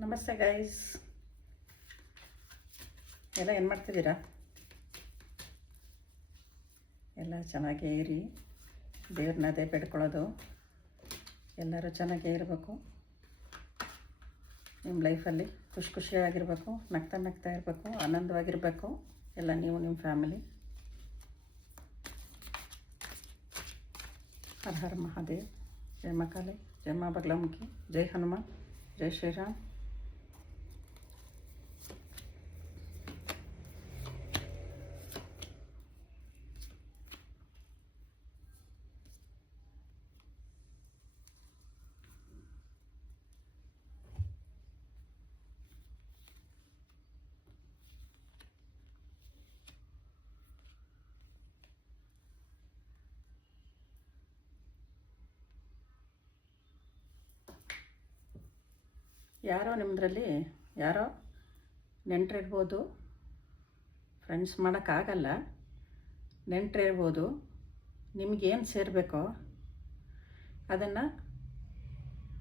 ನಮಸ್ತೆ ಗೈಸ್, ಎಲ್ಲ ಏನು ಮಾಡ್ತಿದ್ದೀರಾ? ಎಲ್ಲ ಚೆನ್ನಾಗೇ ಇರಿ. ದೇವ್ರನ್ನ ಅದೇ ಬೇಡ್ಕೊಳ್ಳೋದು, ಎಲ್ಲರೂ ಚೆನ್ನಾಗೇ ಇರಬೇಕು. ನಿಮ್ಮ ಲೈಫಲ್ಲಿ ಖುಷಿಯಾಗಿರಬೇಕು, ನಗ್ತಾ ಇರಬೇಕು, ಆನಂದವಾಗಿರಬೇಕು. ಎಲ್ಲ ನೀವು ನಿಮ್ಮ ಫ್ಯಾಮಿಲಿ. ಹರ ಹರ ಮಹಾದೇವ್. ಜೈ ಮಾ ಕಾಳಿ, ಜೈ ಮಾ ಬಗಲಾಮುಖಿ, ಜೈ ಹನುಮಾನ್, ಜೈ ಶ್ರೀರಾಮ್. ಯಾರೋ ನೆಂಟರಿರ್ಬೋದು, ಫ್ರೆಂಡ್ಸ್ ಮಾಡೋಕ್ಕಾಗಲ್ಲ, ನೆಂಟರಿರ್ಬೋದು. ನಿಮಗೇನು ಸೇರಬೇಕೋ ಅದನ್ನು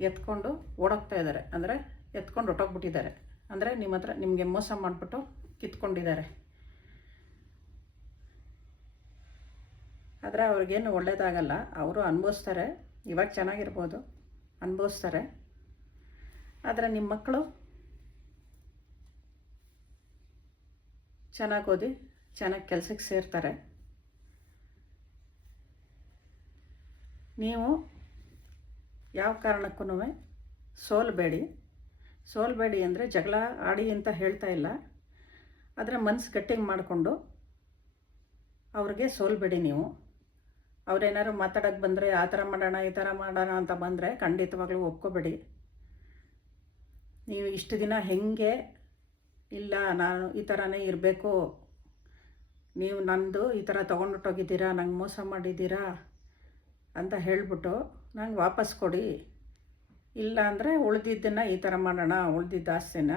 ಎತ್ಕೊಂಡು ಓಡೋಗ್ತಾ ಇದ್ದಾರೆ, ಅಂದರೆ ಎತ್ಕೊಂಡು ಹೊಟ್ಟೋಗ್ಬಿಟ್ಟಿದ್ದಾರೆ. ಅಂದರೆ ನಿಮ್ಮ ಹತ್ರ ನಿಮಗೆ ಮೋಸ ಮಾಡಿಬಿಟ್ಟು ಕಿತ್ಕೊಂಡಿದ್ದಾರೆ. ಆದರೆ ಅವ್ರಿಗೇನು ಒಳ್ಳೆಯದಾಗಲ್ಲ. ಅವರು ಅನುಭವಿಸ್ತಾರೆ. ಇವಾಗ ಚೆನ್ನಾಗಿರ್ಬೋದು, ಅನುಭವಿಸ್ತಾರೆ. ಆದರೆ ನಿಮ್ಮ ಮಕ್ಕಳು ಚೆನ್ನಾಗಿ ಓದಿ ಚೆನ್ನಾಗಿ ಕೆಲಸಕ್ಕೆ ಸೇರ್ತಾರೆ. ನೀವು ಯಾವ ಕಾರಣಕ್ಕೂ ಸೋಲ್ಬೇಡಿ ಅಂದರೆ ಜಗಳ ಆಡಿ ಅಂತ ಹೇಳ್ತಾ ಇಲ್ಲ. ಆದರೆ ಮನಸ್ಸು ಗಟ್ಟಿಗೆ ಮಾಡಿಕೊಂಡು ಅವ್ರಿಗೆ ಸೋಲ್ಬೇಡಿ. ನೀವು ಅವ್ರೇನಾದ್ರು ಮಾತಾಡೋಕ್ಕೆ ಬಂದರೆ ಆ ಥರ ಮಾಡೋಣ ಈ ಥರ ಮಾಡೋಣ ಅಂತ ಬಂದರೆ ಖಂಡಿತವಾಗ್ಲೂ ಒಪ್ಕೋಬೇಡಿ. ನೀವು ಇಷ್ಟು ದಿನ ಹೆಂಗೆ ಇಲ್ಲ ನಾನು ಈ ಥರನೇ ಇರಬೇಕು, ನೀವು ನಂದು ಈ ಥರ ತೊಗೊಂಡೊಟ್ಟೋಗಿದ್ದೀರಾ, ನಂಗೆ ಮೋಸ ಮಾಡಿದ್ದೀರಾ ಅಂತ ಹೇಳಿಬಿಟ್ಟು ನಂಗೆ ವಾಪಸ್ ಕೊಡಿ. ಇಲ್ಲ ಅಂದರೆ ಉಳಿದಿದ್ದನ್ನು ಈ ಥರ ಮಾಡೋಣ, ಉಳಿದಿದ್ದ ಆಸ್ತಿನ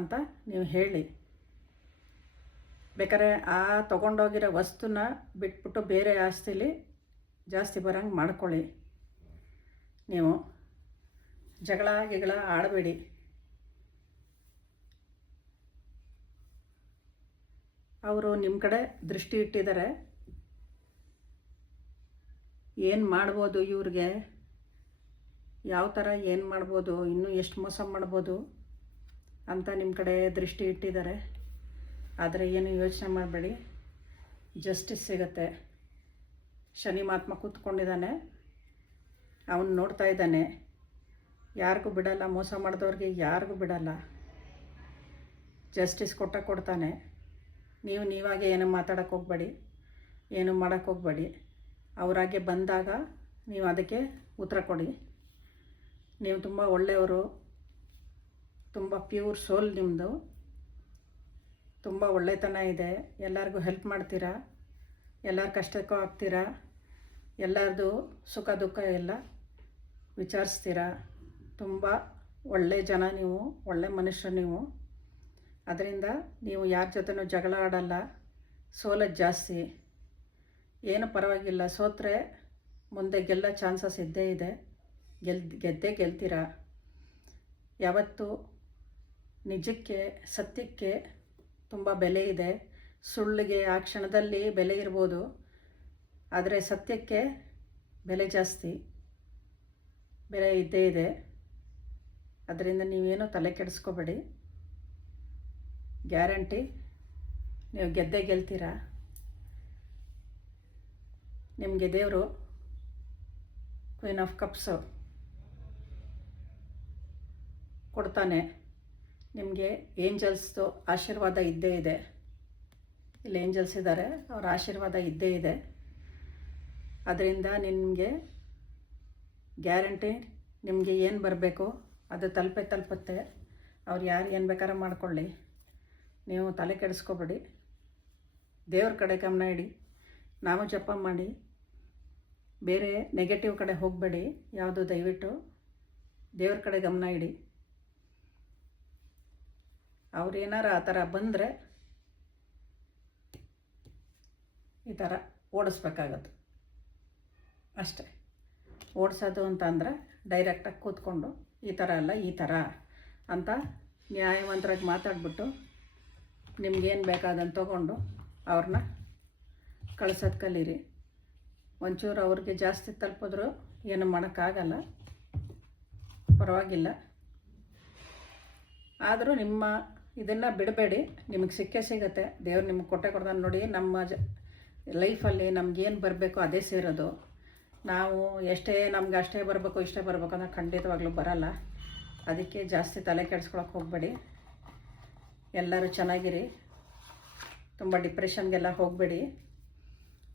ಅಂತ ನೀವು ಹೇಳಿ. ಬೇಕಾದ್ರೆ ಆ ತೊಗೊಂಡೋಗಿರೋ ವಸ್ತುನ ಬಿಟ್ಬಿಟ್ಟು ಬೇರೆ ಆಸ್ತಿಲಿ ಜಾಸ್ತಿ ಬರೋಂಗೆ ಮಾಡ್ಕೊಳ್ಳಿ. ನೀವು ಜಗಳ ಆಡಬೇಡಿ. ಅವರು ನಿಮ್ಮ ಕಡೆ ದೃಷ್ಟಿ ಇಟ್ಟಿದ್ದಾರೆ. ಏನು ಮಾಡ್ಬೋದು ಇವ್ರಿಗೆ, ಯಾವ ಥರ ಏನು ಮಾಡ್ಬೋದು, ಇನ್ನೂ ಎಷ್ಟು ಮೋಸ ಮಾಡ್ಬೋದು ಅಂತ ನಿಮ್ಮ ಕಡೆ ದೃಷ್ಟಿ ಇಟ್ಟಿದ್ದಾರೆ. ಆದರೆ ಏನು ಯೋಚನೆ ಮಾಡಬೇಡಿ, ಜಸ್ಟಿಸ್ ಸಿಗುತ್ತೆ. ಶನಿ ಮಹಾತ್ಮ ಕೂತ್ಕೊಂಡಿದ್ದಾನೆ, ಅವನು ನೋಡ್ತಾ ಇದ್ದಾನೆ. ಯಾರಿಗೂ ಬಿಡಲ್ಲ, ಮೋಸ ಮಾಡಿದವ್ರಿಗೆ ಯಾರಿಗೂ ಬಿಡಲ್ಲ. ಜಸ್ಟಿಸ್ ಕೊಡ್ತಾನೆ. ನೀವಾಗೆ ಏನು ಮಾತಾಡೋಕ್ಕೆ ಹೋಗಬೇಡಿ, ಏನು ಮಾಡೋಕ್ಕೆ ಹೋಗಬೇಡಿ. ಅವರಾಗೆ ಬಂದಾಗ ನೀವು ಅದಕ್ಕೆ ಉತ್ತರ ಕೊಡಿ. ನೀವು ತುಂಬ ಒಳ್ಳೆಯವರು, ತುಂಬ ಪ್ಯೂರ್ ಸೋಲ್ ನಿಮ್ಮದು, ತುಂಬ ಒಳ್ಳೆತನ ಇದೆ. ಎಲ್ಲರಿಗೂ ಹೆಲ್ಪ್ ಮಾಡ್ತೀರಾ, ಎಲ್ಲರ ಕಷ್ಟಕ್ಕೂ ಆಗ್ತೀರಾ, ಎಲ್ಲರದು ಸುಖ ದುಃಖ ಎಲ್ಲ ವಿಚಾರಿಸ್ತೀರಾ. ತುಂಬ ಒಳ್ಳೆ ಜನ ನೀವು, ಒಳ್ಳೆ ಮನುಷ್ಯರು ನೀವು. ಅದರಿಂದ ನೀವು ಯಾರ ಜೊತೆನೂ ಜಗಳ ಆಡಲ್ಲ. ಸೋಲೋದು ಜಾಸ್ತಿ, ಏನು ಪರವಾಗಿಲ್ಲ. ಸೋತ್ರೆ ಮುಂದೆ ಗೆಲ್ಲೋ ಚಾನ್ಸಸ್ ಇದ್ದೇ ಇದೆ. ಗೆದ್ದೇ ಗೆಲ್ತೀರ. ಯಾವತ್ತೂ ನಿಜಕ್ಕೆ, ಸತ್ಯಕ್ಕೆ ತುಂಬ ಬೆಲೆ ಇದೆ. ಸುಳ್ಳಿಗೆ ಆ ಕ್ಷಣದಲ್ಲಿ ಬೆಲೆ ಇರ್ಬೋದು, ಆದರೆ ಸತ್ಯಕ್ಕೆ ಬೆಲೆ ಜಾಸ್ತಿ, ಬೆಲೆ ಇದ್ದೇ ಇದೆ. ಅದರಿಂದ ನೀವೇನು ತಲೆ ಕೆಡಿಸ್ಕೋಬೇಡಿ. ಗ್ಯಾರಂಟಿ ನೀವು ಗೆದ್ದೇ ಗೆಲ್ತೀರ. ನಿಮಗೆ ದೇವರು ಕ್ವೀನ್ ಆಫ್ ಕಪ್ಸು ಕೊಡ್ತಾನೆ. ನಿಮಗೆ ಏಂಜಲ್ಸ್ದು ಆಶೀರ್ವಾದ ಇದ್ದೇ ಇದೆ. ಇಲ್ಲಿ ಏಂಜಲ್ಸ್ ಇದ್ದಾರೆ, ಅವರ ಆಶೀರ್ವಾದ ಇದ್ದೇ ಇದೆ. ಅದರಿಂದ ನಿಮಗೆ ಗ್ಯಾರಂಟಿ, ನಿಮಗೆ ಏನು ಬರಬೇಕು ಅದು ತಲುಪುತ್ತೆ. ಅವ್ರು ಯಾರು ಏನು ಬೇಕಾದ್ರೂ ಮಾಡ್ಕೊಳ್ಳಿ, ನೀವು ತಲೆ ಕೆಡಿಸ್ಕೋಬೇಡಿ. ದೇವ್ರ ಕಡೆ ಗಮನ ಇಡಿ, ನಾವು ಜಪ ಮಾಡಿ. ಬೇರೆ ನೆಗೆಟಿವ್ ಕಡೆ ಹೋಗಬೇಡಿ ಯಾವುದು. ದಯವಿಟ್ಟು ದೇವ್ರ ಕಡೆ ಗಮನ ಇಡಿ. ಅವ್ರೇನಾರು ಆ ಥರ ಬಂದರೆ ಈ ಥರ ಓಡಿಸ್ಬೇಕಾಗತ್ತೆ ಅಷ್ಟೇ. ಓಡಿಸೋದು ಅಂತ ಅಂದರೆ ಡೈರೆಕ್ಟಾಗಿ ಕೂತ್ಕೊಂಡು ಈ ಥರ ಅಲ್ಲ, ಈ ಥರ ಅಂತ ನ್ಯಾಯವಂತರಾಗಿ ಮಾತಾಡ್ಬಿಟ್ಟು ನಿಮ್ಗೇನು ಬೇಕಾದಂತ ತೊಗೊಂಡು ಅವ್ರನ್ನ ಕಳ್ಸೋದು ಕಲೀರಿ. ಒಂಚೂರು ಅವ್ರಿಗೆ ಜಾಸ್ತಿ ತಲುಪಿದ್ರು ಏನು ಮಾಡೋಕ್ಕಾಗಲ್ಲ, ಪರವಾಗಿಲ್ಲ. ಆದರೂ ನಿಮ್ಮ ಇದನ್ನು ಬಿಡಬೇಡಿ, ನಿಮಗೆ ಸಿಗುತ್ತೆ. ದೇವ್ರು ನಿಮಗೆ ಕೊಡ್ತಾನೆ ನೋಡಿ. ನಮ್ಮ ಲೈಫಲ್ಲಿ ನಮಗೇನು ಬರಬೇಕು ಅದೇ ಸೇರೋದು. ನಾವು ನಮ್ಗೆ ಅಷ್ಟೇ ಬರಬೇಕು ಇಷ್ಟೇ ಬರಬೇಕು ಅಂದರೆ ಖಂಡಿತವಾಗ್ಲೂ ಬರಲ್ಲ. ಅದಕ್ಕೆ ಜಾಸ್ತಿ ತಲೆ ಕೆಡಿಸ್ಕೊಳಕ್ಕೆ ಹೋಗಬೇಡಿ. ಎಲ್ಲರೂ ಚೆನ್ನಾಗಿರಿ, ತುಂಬ ಡಿಪ್ರೆಷನ್ಗೆಲ್ಲ ಹೋಗಬೇಡಿ.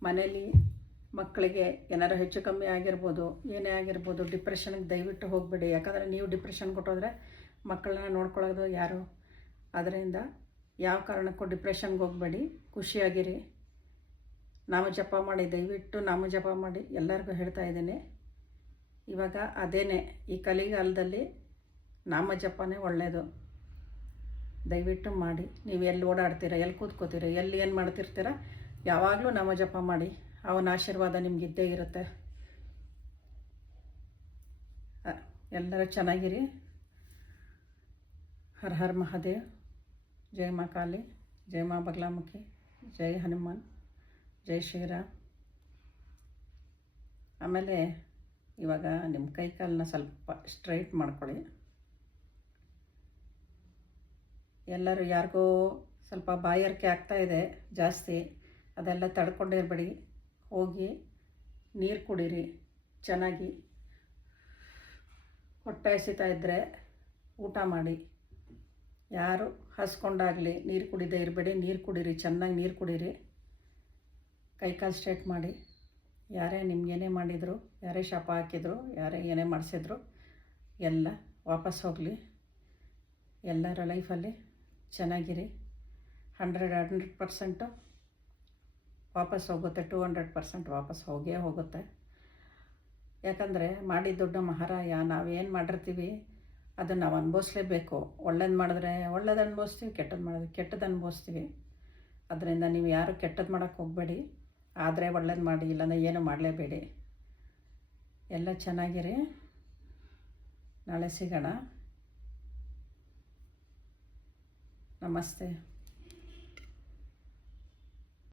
ಮನೇಲಿ ಮಕ್ಕಳಿಗೆ ಏನಾರು ಹೆಚ್ಚು ಕಮ್ಮಿ ಆಗಿರ್ಬೋದು, ಏನೇ ಆಗಿರ್ಬೋದು, ಡಿಪ್ರೆಷನ್ಗೆ ದಯವಿಟ್ಟು ಹೋಗಬೇಡಿ. ಯಾಕಂದರೆ ನೀವು ಡಿಪ್ರೆಷನ್ ಕೊಟ್ಟೋದ್ರೆ ಮಕ್ಕಳನ್ನ ನೋಡ್ಕೊಳ್ಳೋದು ಯಾರು? ಅದರಿಂದ ಯಾವ ಕಾರಣಕ್ಕೂ ಡಿಪ್ರೆಷನ್ಗೆ ಹೋಗಬೇಡಿ, ಖುಷಿಯಾಗಿರಿ. ನಾಮ ಜಪ ಮಾಡಿ, ದಯವಿಟ್ಟು ನಾಮ ಜಪ ಮಾಡಿ, ಎಲ್ಲರಿಗೂ ಹೇಳ್ತಾ ಇದ್ದೀನಿ. ಇವಾಗ ಅದೇನೇ ಈ ಕಲಿಗಾಲದಲ್ಲಿ ನಾಮ ಜಪನೇ ಒಳ್ಳೆಯದು. ದಯವಿಟ್ಟು ಮಾಡಿ. ನೀವು ಎಲ್ಲಿ ಓಡಾಡ್ತೀರ, ಎಲ್ಲಿ ಕೂತ್ಕೋತೀರ, ಎಲ್ಲಿ ಏನು ಮಾಡ್ತಿರ್ತೀರ, ಯಾವಾಗಲೂ ನಾಮ ಜಪ ಮಾಡಿ. ಅವನ ಆಶೀರ್ವಾದ ನಿಮಗಿದ್ದೇ ಇರುತ್ತೆ. ಎಲ್ಲರೂ ಚೆನ್ನಾಗಿರಿ. ಹರ ಹರ ಮಹಾದೇವ್. ಜೈ ಮಾ ಕಾಳಿ, ಜೈ ಮಾ ಬಗಲಾಮುಖಿ, ಜೈ ಹನುಮಾನ್, ಜೈ ಶ್ರೀರಾಮ್. ಆಮೇಲೆ ಇವಾಗ ನಿಮ್ಮ ಕೈ ಕಾಲನ್ನ ಸ್ವಲ್ಪ ಸ್ಟ್ರೈಟ್ ಮಾಡ್ಕೊಳ್ಳಿ. ಎಲ್ಲರೂ ಯಾರಿಗೋ ಸ್ವಲ್ಪ ಬಾಯಾರಿಕೆ ಆಗ್ತಾಯಿದೆ ಜಾಸ್ತಿ, ಅದೆಲ್ಲ ತಡ್ಕೊಂಡಿರಬೇಡಿ. ಹೋಗಿ ನೀರು ಕುಡೀರಿ ಚೆನ್ನಾಗಿ. ಹೊಟ್ಟೆ ಹಸಿತಾ ಇದ್ದರೆ ಊಟ ಮಾಡಿ. ಯಾರು ಹಸ್ಕೊಂಡಾಗಲಿ ನೀರು ಕುಡಿದೇ ಇರಬೇಡಿ, ನೀರು ಕುಡೀರಿ, ಚೆನ್ನಾಗಿ ನೀರು ಕುಡೀರಿ. ಕೈಕಾಲು ಸ್ಟ್ರೈಟ್ ಮಾಡಿ. ಯಾರೇ ನಿಮ್ಗೇನೇ ಮಾಡಿದರು, ಯಾರೇ ಶಾಪ ಹಾಕಿದ್ರು, ಯಾರೇ ಏನೇ ಮಾಡಿಸಿದ್ರು ಎಲ್ಲ ವಾಪಸ್ ಹೋಗಲಿ. ಎಲ್ಲರ ಲೈಫಲ್ಲಿ ಚೆನ್ನಾಗಿರಿ. 100% ವಾಪಸ್ ಹೋಗುತ್ತೆ, 200% ವಾಪಸ್ ಹೋಗೇ ಹೋಗುತ್ತೆ. ಯಾಕಂದರೆ ಮಾಡಿದ ದೊಡ್ಡ ಮಹಾರಾಯ. ನಾವೇನು ಮಾಡಿರ್ತೀವಿ ಅದನ್ನು ನಾವು ಅನುಭವಿಸ್ಲೇಬೇಕು. ಒಳ್ಳೇದು ಮಾಡಿದ್ರೆ ಒಳ್ಳೇದು ಅನುಭವಿಸ್ತೀವಿ, ಕೆಟ್ಟದ್ದು ಮಾಡಿದ್ರೆ ಕೆಟ್ಟದ್ದು ಅನುಭವಿಸ್ತೀವಿ. ಅದರಿಂದ ನೀವು ಯಾರು ಕೆಟ್ಟದ್ದು ಮಾಡೋಕ್ಕೆ ಹೋಗಬೇಡಿ. ಆದರೆ ಒಳ್ಳೇದು ಮಾಡಿ, ಇಲ್ಲಾಂದರೆ ಏನು ಮಾಡಲೇಬೇಡಿ. ಎಲ್ಲ ಚೆನ್ನಾಗಿರಿ. ನಾಳೆ ಸಿಗೋಣ. ನಮಸ್ತೆ.